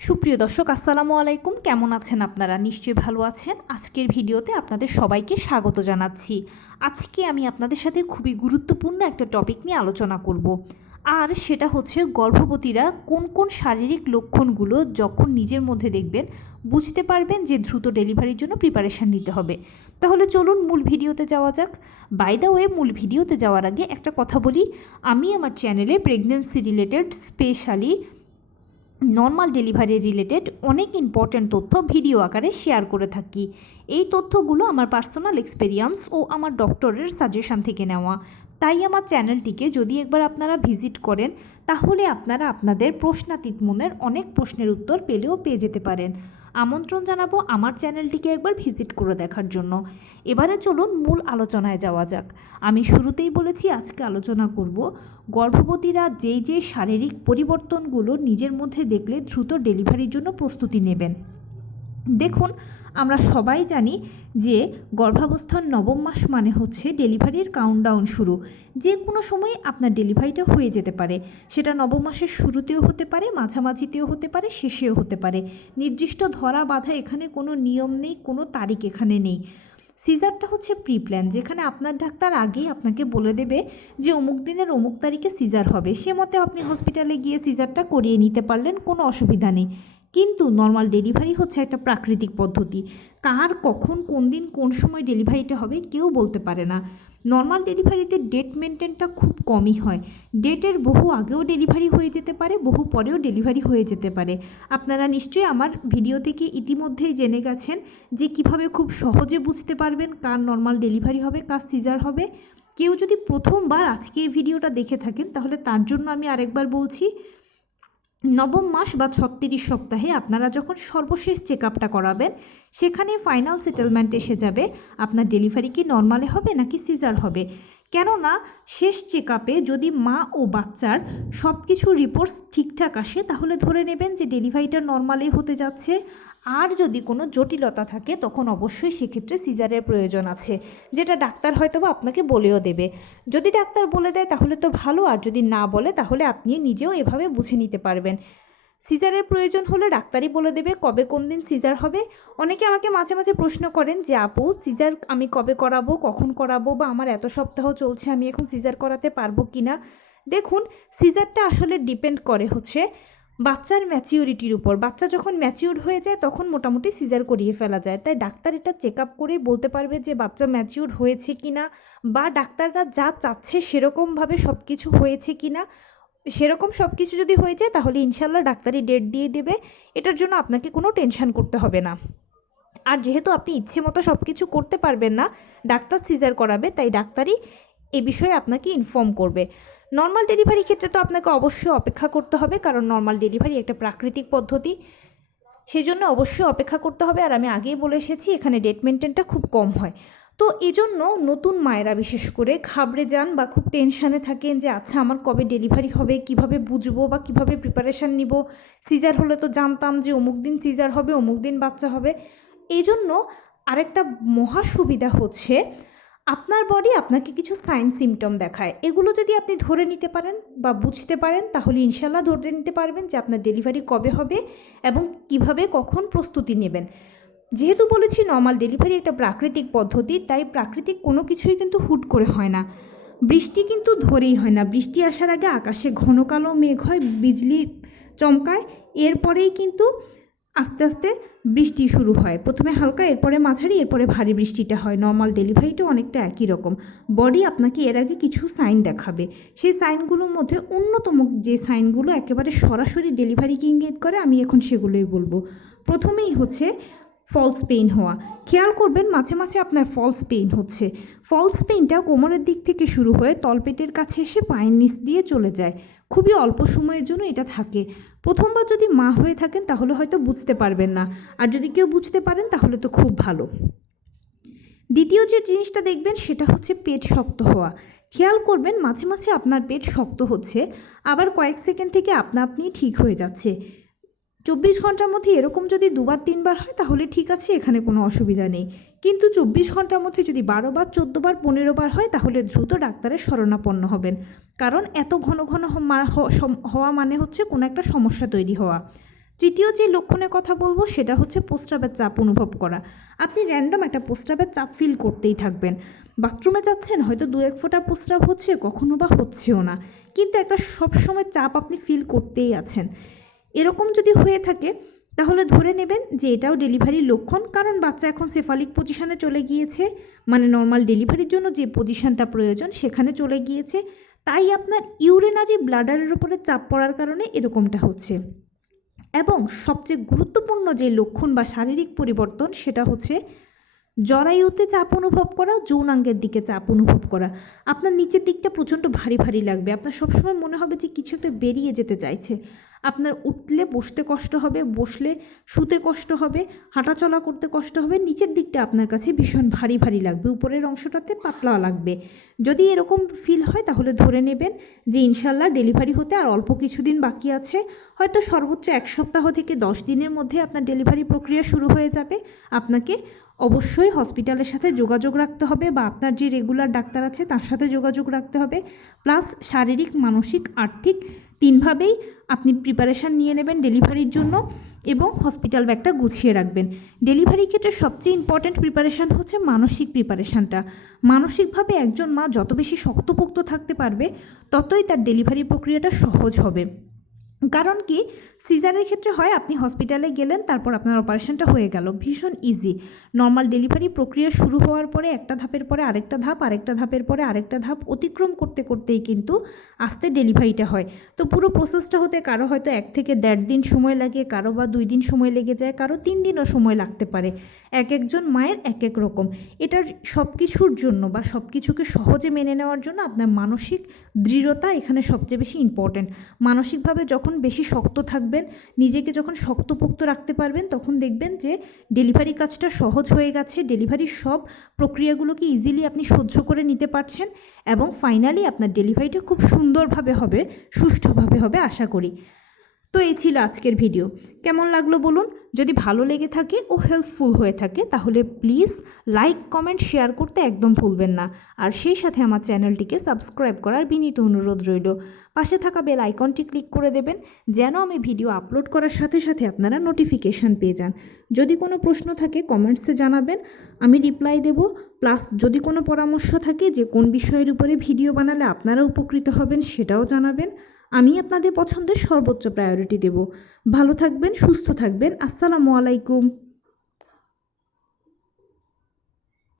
সুপ্রিয় দর্শক, আসসালামু আলাইকুম। কেমন আছেন আপনারা? নিশ্চয়ই ভালো আছেন। আজকের ভিডিওতে আপনাদের সবাইকে স্বাগত জানাচ্ছি। আজকে আমি আপনাদের সাথে খুবই গুরুত্বপূর্ণ একটা টপিক নিয়ে আলোচনা করব। আর সেটা হচ্ছে গর্ভবতীরা কোন কোন শারীরিক লক্ষণগুলো যখন নিজের মধ্যে দেখবেন, বুঝতে পারবেন যে দ্রুত ডেলিভারির জন্য প্রিপারেশান নিতে হবে। তাহলে চলুন মূল ভিডিওতে যাওয়া যাক। বাই দ্য ওয়ে মূল ভিডিওতে যাওয়ার আগে একটা কথা বলি। আমি আমার চ্যানেলে pregnancy related specially normal delivery related অনেক ইম্পর্ট্যান্ট তথ্য ভিডিও আকারে শেয়ার করে থাকি। এই তথ্যগুলো আমার পার্সোনাল এক্সপেরিয়েন্স ও আমার ডক্টরের সাজেশন থেকে নেওয়া। তাই আমার চ্যানেলটিকে যদি একবার আপনারা ভিজিট করেন, তাহলে আপনারা আপনাদের প্রশ্নাতীত মনের অনেক প্রশ্নের উত্তর পেলেও পেয়ে যেতে পারেন। আমন্ত্রণ জানাব আমার চ্যানেলটিকে একবার ভিজিট করে দেখার জন্য। এবারে চলুন মূল আলোচনায় যাওয়া যাক। আমি শুরুতেই বলেছি, আজকে আলোচনা করব গর্ভবতীরা যেই যে শারীরিক পরিবর্তনগুলো নিজের মধ্যে দেখলে দ্রুত ডেলিভারির জন্য প্রস্তুতি নেবেন। দেখুন, আমরা সবাই জানি যে গর্ভাবস্থার নবম মাস মানে হচ্ছে ডেলিভারির কাউন্টডাউন শুরু। যে কোনো সময় আপনার ডেলিভারিটা হয়ে যেতে পারে। সেটা নবম মাসের শুরুতেও হতে পারে, মাঝামাঝিতেও হতে পারে, শেষেও হতে পারে। নির্দিষ্ট ধরা বাঁধা এখানে কোনো নিয়ম নেই, কোনো তারিখ এখানে নেই। সিজারটা হচ্ছে প্রি প্ল্যান যেখানে আপনার ডাক্তার আগেই আপনাকে বলে দেবে যে অমুক দিনের অমুক তারিখে সিজার হবে। সে মতে আপনি হসপিটালে গিয়ে সিজারটা করিয়ে নিতে পারলেন, কোনো অসুবিধা নেই। কিন্তু নর্মাল ডেলিভারি হচ্ছে একটা প্রাকৃতিক পদ্ধতি। কার কখন, কোন দিন, কোন সময় ডেলিভারিটা হবে কেউ বলতে পারে না। নর্মাল ডেলিভারিতে ডেট মেনটেনটা খুব কমই হয়। ডেটের বহু আগেও ডেলিভারি হয়ে যেতে পারে, বহু পরেও ডেলিভারি হয়ে যেতে পারে। আপনারা নিশ্চয়ই আমার ভিডিও থেকে ইতিমধ্যেই জেনে গেছেন যে কীভাবে খুব সহজে বুঝতে পারবেন কার নর্মাল ডেলিভারি হবে, কার সিজার হবে। কেউ যদি প্রথমবার আজকে এই ভিডিওটা দেখে থাকেন, তাহলে তার জন্য আমি আরেকবার বলছি নবম মাস বা ছত্রিশ সপ্তাহে আপনারা যখন সর্বশেষ চেক আপটা করাবেন, সেখানে ফাইনাল সেটেলমেন্ট এসে যাবে। আপনার ডেলিভারি কি নর্মালে হবে নাকি সিজার হবে? কেননা শেষ চেক যদি মা ও বাচ্চার সব কিছু রিপোর্টস ঠিকঠাক আসে, তাহলে ধরে নেবেন যে ডেলিভারিটা নর্মালে হতে যাচ্ছে। আর যদি কোনো জটিলতা থাকে, তখন অবশ্যই সেক্ষেত্রে সিজারের প্রয়োজন আছে, যেটা ডাক্তার হয়তো বা আপনাকে বলেও দেবে। যদি ডাক্তার বলে দেয়, তাহলে তো ভালো, আর যদি না বলে, তাহলে আপনি নিজেও এভাবে বুঝে নিতে পারবেন। সিজারের প্রয়োজন হলে ডাক্তারই বলে দেবে কবে কোন দিন সিজার হবে। অনেকে আমাকে মাঝে মাঝে প্রশ্ন করেন যে, আপু, সিজার আমি কবে করাবো, কখন করাবো বা আমার এত সপ্তাহ চলছে, আমি এখন সিজার করাতে পারব কি না দেখুন, সিজারটা আসলে ডিপেন্ড করে হচ্ছে বাচ্চার ম্যাচিউরিটির উপর। বাচ্চা যখন ম্যাচিউর হয়ে যায়, তখন মোটামুটি সিজার করিয়ে ফেলা যায়। তাই ডাক্তার এটা চেক আপ করে বলতে পারবে যে, বাচ্চা ম্যাচিউর হয়েছে কি না বা ডাক্তাররা যা চাচ্ছে সেরকমভাবে সব কিছু হয়েছে কি না সেরকম সব কিছু যদি হয়ে যায়, তাহলে ইনশাল্লাহ ডাক্তারি ডেট দিয়ে দেবে। এটার জন্য আপনাকে কোনো টেনশন করতে হবে না। আর যেহেতু আপনি ইচ্ছে মতো সব কিছু করতে পারবেন না, ডাক্তার সিজার করাবে, তাই ডাক্তারই এ বিষয়ে আপনাকে ইনফর্ম করবে। নর্মাল ডেলিভারি ক্ষেত্রে তো আপনাকে অবশ্যই অপেক্ষা করতে হবে, কারণ নর্মাল ডেলিভারি একটা প্রাকৃতিক পদ্ধতি। সেজন্য অবশ্যই অপেক্ষা করতে হবে। আর আমি আগেই বলে এসেছি, এখানে ডেট মেনটেনটা খুব কম হয়। তো এজন্য নতুন মায়েরা, বিশেষ করে ঘাবড়ে যান বা খুব টেনশানে থাকেন যে আচ্ছা আমার কবে ডেলিভারি হবে? কীভাবে বুঝব বা কীভাবে প্রিপারেশান নিব? সিজার হলে তো জানতাম যে, অমুক দিন সিজার হবে, অমুক দিন বাচ্চা হবে। এই জন্য আরেকটা মহা সুবিধা হচ্ছে, আপনার বডি আপনাকে কিছু সাইন সিমটম দেখায়। এগুলো যদি আপনি ধরে নিতে পারেন বা বুঝতে পারেন, তাহলে ইনশাল্লাহ ধরে নিতে পারবেন যে, আপনার ডেলিভারি কবে হবে এবং কীভাবে কখন প্রস্তুতি নেবেন। যেহেতু বলেছি নর্মাল ডেলিভারি একটা প্রাকৃতিক পদ্ধতি, তাই প্রাকৃতিক কোনো কিছুই কিন্তু হুট করে হয় না। বৃষ্টি কিন্তু ধরেই হয় না। বৃষ্টি আসার আগে আকাশে ঘন কালো মেঘ হয়, বিজলি চমকায়, এরপরেই কিন্তু আস্তে আস্তে বৃষ্টি শুরু হয়। প্রথমে হালকা, এরপরে মাঝারি, এরপরে ভারী বৃষ্টিটা হয়। নর্মাল ডেলিভারিটা অনেকটা একই রকম। বডি আপনাকে এর আগে কিছু সাইন দেখাবে। সেই সাইনগুলোর মধ্যে অন্যতম যে সাইনগুলো একেবারে সরাসরি ডেলিভারিকে ইঙ্গিত করে, আমি এখন সেগুলোই বলব। প্রথমেই হচ্ছে ফলস পেইন হওয়া। খেয়াল করবেন মাঝে মাঝে আপনার ফলস পেইন হচ্ছে। ফলস পেইনটা কোমরের দিক থেকে শুরু হয়ে তলপেটের কাছে এসে পায়ের নিচ দিয়ে চলে যায়। খুবই অল্প সময়ের জন্য এটা থাকে। প্রথমবার যদি মা হয়ে থাকেন তাহলে হয়তো বুঝতে পারবেন না। আর যদি কেউ বুঝতে পারেন তাহলে তো খুব ভালো। দ্বিতীয় যে জিনিসটা দেখবেন সেটা হচ্ছে পেট শক্ত হওয়া। খেয়াল করবেন মাঝে মাঝে আপনার পেট শক্ত হচ্ছে, আবার কয়েক সেকেন্ড থেকে আপনা আপনি ঠিক হয়ে যাচ্ছে। চব্বিশ ঘণ্টার মধ্যে এরকম যদি দুবার, তিনবার হয়, তাহলে ঠিক আছে, এখানে কোনো অসুবিধা নেই। কিন্তু চব্বিশ ঘণ্টার মধ্যে যদি বারো বার চোদ্দ বার পনেরো বার হয়, তাহলে দ্রুত ডাক্তারের শরণাপন্ন হবেন। কারণ এত ঘন ঘন হওয়া মানে হচ্ছে কোনো একটা সমস্যা তৈরি হওয়া। তৃতীয় যে লক্ষণের কথা বলব, সেটা হচ্ছে প্রস্রাবের চাপ অনুভব করা। আপনি র্যান্ডম একটা প্রস্রাবের চাপ ফিল করতেই থাকবেন। বাথরুমে যাচ্ছেন, হয়তো দু এক ফোঁটা প্রস্রাব হচ্ছে, কখনো বা হচ্ছেও না। কিন্তু একটা সবসময় চাপ আপনি ফিল করতেই আছেন। এরকম যদি হয়ে থাকে, তাহলে ধরে নেবেন যে এটাও ডেলিভারির লক্ষণ, কারণ বাচ্চা এখন সেফালিক পজিশানে চলে গিয়েছে। মানে নর্মাল ডেলিভারির জন্য যে পজিশানটা প্রয়োজন, সেখানে চলে গিয়েছে। তাই আপনার ইউরিনারি ব্লাডারের উপরে চাপ পড়ার কারণে এরকমটা হচ্ছে। এবং সবচেয়ে গুরুত্বপূর্ণ যে লক্ষণ বা শারীরিক পরিবর্তন, সেটা হচ্ছে জরায়ুতে চাপ অনুভব করা, যৌনাঙ্গের দিকে চাপ অনুভব করা। আপনার নিচের দিকটা প্রচণ্ড ভারী ভারী লাগবে। আপনার সবসময় মনে হবে যে কিছু একটা বেরিয়ে যেতে চাইছে। আপনার উঠলে বসতে কষ্ট হবে, বসলে শুতে কষ্ট হবে, হাঁটাচলা করতে কষ্ট হবে, নিচের দিকটা আপনার কাছে ভীষণ ভারী ভারী লাগবে, উপরের অংশটাতে পাতলা লাগবে। যদি এরকম ফিল হয় তাহলে ধরে নেবেন যে ইনশাল্লাহ ডেলিভারি হতে আর অল্প কিছুদিন বাকি আছে, হয়তো সর্বোচ্চ এক সপ্তাহ থেকে দশ দিনের মধ্যে আপনার ডেলিভারি প্রক্রিয়া শুরু হয়ে যাবে। আপনাকে অবশ্যই হসপিটালের সাথে যোগাযোগ রাখতে হবে বা আপনার যে রেগুলার ডাক্তার আছে তার সাথে যোগাযোগ রাখতে হবে প্লাস শারীরিক, মানসিক, আর্থিক তিনভাবেই আপনি প্রিপারেশান নিয়ে নেবেন ডেলিভারির জন্য এবং হসপিটাল ব্যাগটা গুছিয়ে রাখবেন। ডেলিভারি ক্ষেত্রে সবচেয়ে ইম্পর্ট্যান্ট প্রিপারেশান হচ্ছে মানসিক প্রিপারেশানটা মানসিকভাবে একজন মা যত বেশি শক্তপোক্ত থাকতে পারবে, ততই তার ডেলিভারি প্রক্রিয়াটা সহজ হবে। কারণ কি? সিজারের ক্ষেত্রে হয়, আপনি হসপিটালে গেলেন, তারপর আপনার অপারেশনটা হয়ে গেল। ভীষণ ইজি নর্মাল ডেলিভারি প্রক্রিয়া শুরু হওয়ার পরে, একটা ধাপের পরে আরেকটা ধাপ, আরেকটা ধাপের পরে আরেকটা ধাপ অতিক্রম করতে করতেই কিন্তু আস্তে ডেলিভারিটা হয়। তো পুরো প্রসেসটা হতে কারও হয়তো এক থেকে দেড় দিন সময় লাগে, কারও বা দুই দিন সময় লেগে যায়, কারও তিন দিনও সময় লাগতে পারে। এক একজন মায়ের এক এক রকম। এটার সব কিছুর জন্য বা সব কিছুকে সহজে মেনে নেওয়ার জন্য আপনার মানসিক দৃঢ়তা এখানে সবচেয়ে বেশি ইম্পর্ট্যান্ট মানসিকভাবে যখন বেশি শক্ত থাকবেন, নিজেকে যখন শক্তপোক্ত রাখতে পারবেন, তখন দেখবেন যে ডেলিভারি কাজটা সহজ হয়ে গেছে। ডেলিভারির সব প্রক্রিয়াগুলোকে ইজিলি আপনি সহ্য করে নিতে পারছেন এবং ফাইনালি আপনার ডেলিভারিটা খুব সুন্দরভাবে হবে, সুষ্ঠুভাবে হবে, আশা করি। তো এই ছিল আজকের ভিডিও। কেমন লাগল বলুন? যদি ভালো লেগে থাকে ও হেল্পফুল হয়ে থাকে, তাহলে প্লিজ লাইক কমেন্ট শেয়ার করতে একদম ভুলবেন না। আর সেই সাথে আমার চ্যানেলটিকে সাবস্ক্রাইব করার বিনীত অনুরোধ রইল। পাশে থাকা বেল আইকনটি ক্লিক করে দেবেন, যেন আমি ভিডিও আপলোড করার সাথে সাথে আপনারা নোটিফিকেশান পেয়ে যান। যদি কোনো প্রশ্ন থাকে কমেন্টসে জানাবেন, আমি রিপ্লাই দেব। প্লাস যদি কোনো পরামর্শ থাকে যে কোন বিষয়ের উপরে ভিডিও বানালে আপনারা উপকৃত হবেন, সেটাও জানাবেন। আমি আপনাদের পছন্দের সর্বোচ্চ প্রায়োরিটি দেব। ভালো থাকবেন সুস্থ থাকবেন। আসসালামু আলাইকুম।